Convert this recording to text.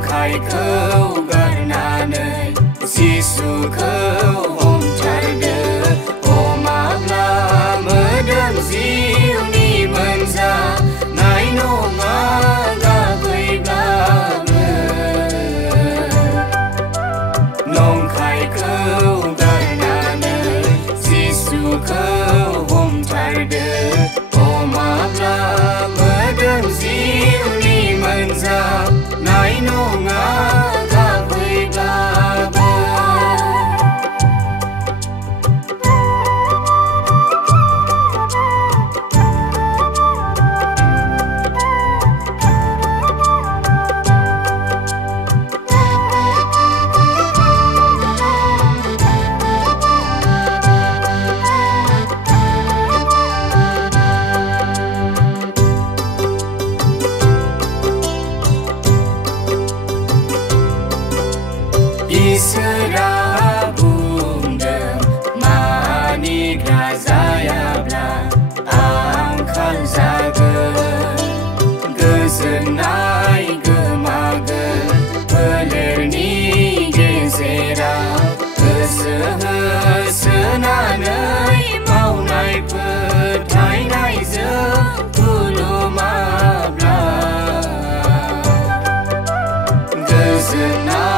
नंखायखौ गारनानै जिसुखौ हमथारदो माब्ला मोदोम जिउनि मोनजानाय नङा गाबैब्लाबो नंखायखौ गारनानै जिसुखौ हमथारदो माब्ला मोदोम जिउनि मोनजानाय नङा गाबैब्लाबो इसोरा बुंदों मानिग्रा जायाब्ला आंखाल जागोन गोजोननाय गोमागोन फोलेरनि गेजेराव गोसो होसोनानै मावनाय फोथायनायजों खुलुमाब्ला गोजोननाय